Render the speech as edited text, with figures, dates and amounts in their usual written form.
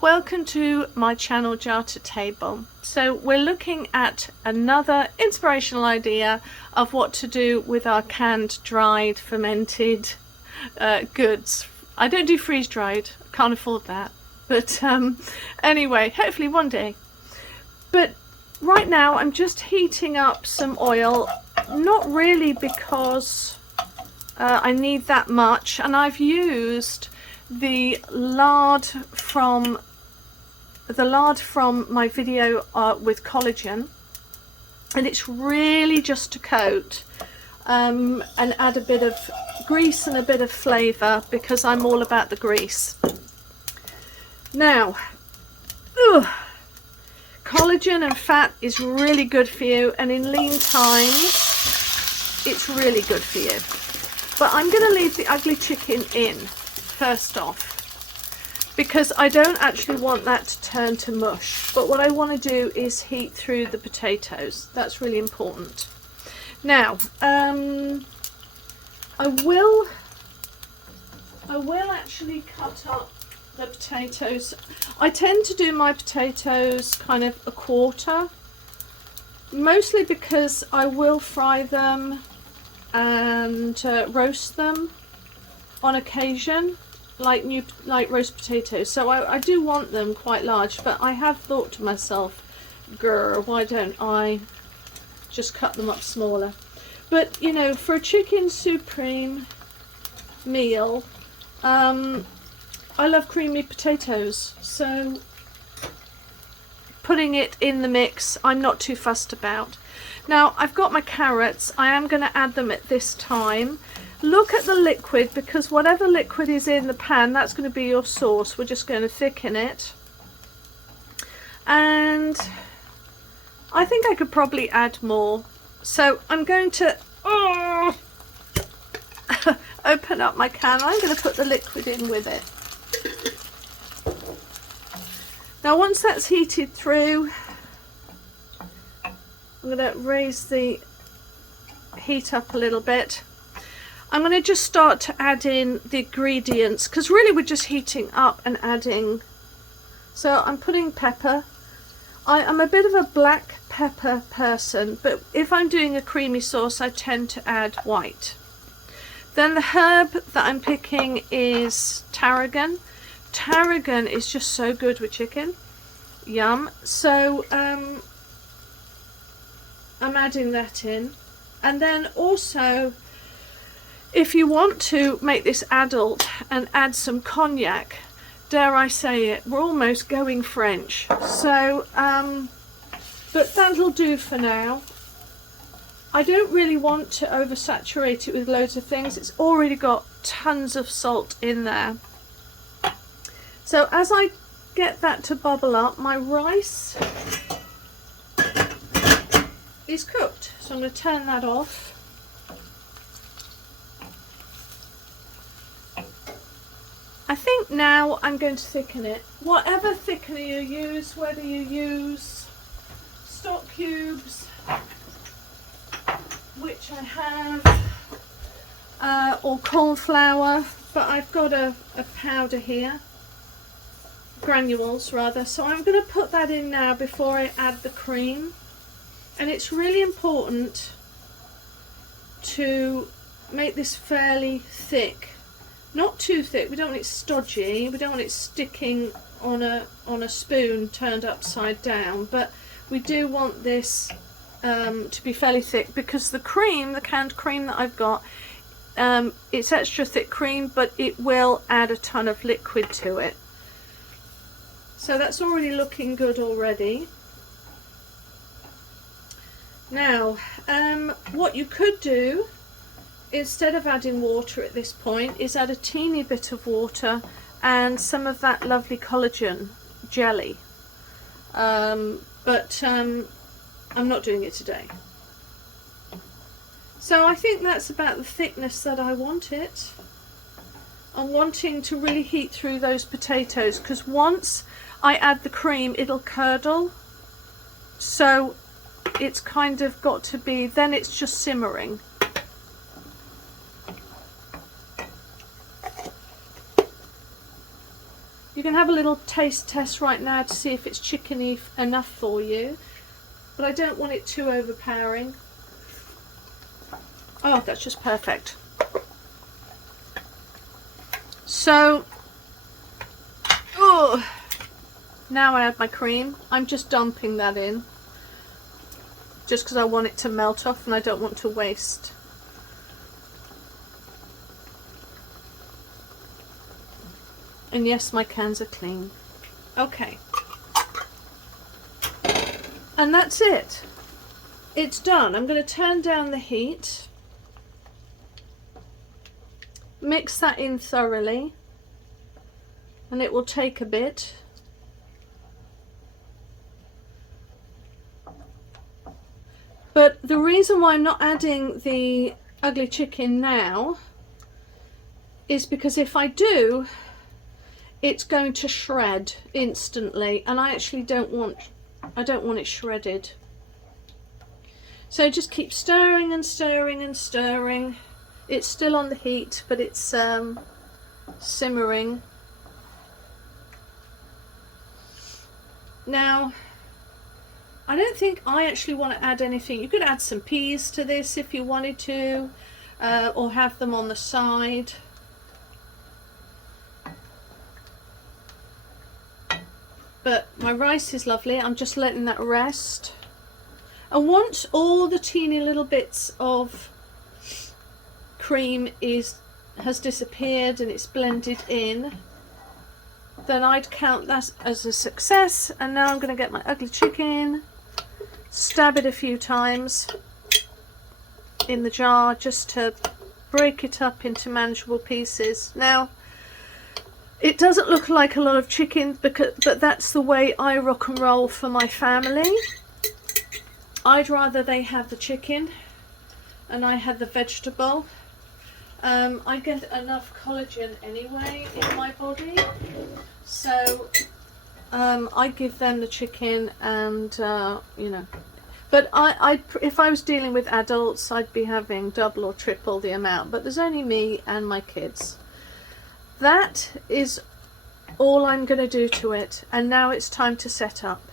welcome to my channel Jar to Table. So we're looking at another inspirational idea of what to do with our canned, dried, fermented goods. I don't do freeze dried, can't afford that, but anyway, hopefully one day. But right now I'm just heating up some oil, not really because I need that much, and I've used the lard from my video with collagen, and it's really just to coat and add a bit of grease and a bit of flavour, because I'm all about the grease. Now, collagen and fat is really good for you, and in lean times it's really good for you. But I'm going to leave the ugly chicken in first off, because I don't actually want that to turn to mush. But what I want to do is heat through the potatoes. That's really important. Now, I will actually cut up the potatoes. I tend to do my potatoes kind of a quarter, mostly because I will fry them and roast them on occasion, like roast potatoes. So I do want them quite large, but I have thought to myself, grr, why don't I just cut them up smaller? But you know, for a chicken supreme meal, I love creamy potatoes, so putting it in the mix I'm not too fussed about. Now I've got my carrots. I am going to add them at this time. Look at the liquid, because whatever liquid is in the pan, that's going to be your sauce. We're just going to thicken it, and I think I could probably add more. So I'm going to open up my can. I'm going to put the liquid in with it. Now once that's heated through, I'm going to raise the heat up a little bit. I'm going to just start to add in the ingredients, because really we're just heating up and adding. So I'm putting pepper. I'm a bit of a black pepper person, but if I'm doing a creamy sauce I tend to add white. Then the herb that I'm picking is tarragon. Tarragon is just so good with chicken. Yum. So I'm adding that in. And then also, if you want to make this adult and add some cognac, dare I say it, we're almost going French. So but that'll do for now. I don't really want to oversaturate it with loads of things. It's already got tons of salt in there. So as I get that to bubble up, my rice is cooked. So I'm going to turn that off. I think now I'm going to thicken it. Whatever thickener you use, whether you use stock cubes, which I have, or corn flour, but I've got a powder here, granules rather, so I'm going to put that in now before I add the cream. And it's really important to make this fairly thick. Not too thick, we don't want it stodgy, we don't want it sticking on a spoon turned upside down, but we do want this to be fairly thick, because the cream, the canned cream that I've got, it's extra thick cream, but it will add a ton of liquid to it. So that's already looking good already. Now, what you could do, instead of adding water at this point, is add a teeny bit of water and some of that lovely collagen jelly. But I'm not doing it today. So I think that's about the thickness that I want it. I'm wanting to really heat through those potatoes, because once I add the cream it'll curdle. So it's kind of got to be, then it's just simmering. You can have a little taste test right now to see if it's chickeny enough for you, but I don't want it too overpowering. Oh, that's just perfect. So, oh, now I add my cream. I'm just dumping that in, just because I want it to melt off and I don't want to waste. And yes, my cans are clean. Okay. And that's it. It's done. I'm going to turn down the heat. Mix that in thoroughly. And it will take a bit. But the reason why I'm not adding the ugly chicken now is because if I do, it's going to shred instantly, and I actually don't want it shredded. So just keep stirring and stirring and stirring. It's still on the heat, but it's simmering. Now, I don't think I actually want to add anything. You could add some peas to this if you wanted to, or have them on the side. But my rice is lovely. I'm just letting that rest. And once all the teeny little bits of cream has disappeared and it's blended in, then I'd count that as a success. And now I'm going to get my ugly chicken, stab it a few times in the jar just to break it up into manageable pieces. Now, it doesn't look like a lot of chicken, but that's the way I rock and roll for my family. I'd rather they have the chicken and I had the vegetable. I get enough collagen anyway in my body, so I give them the chicken, and you know. But if I was dealing with adults, I'd be having double or triple the amount. But there's only me and my kids. That is all I'm going to do to it, and now it's time to set up.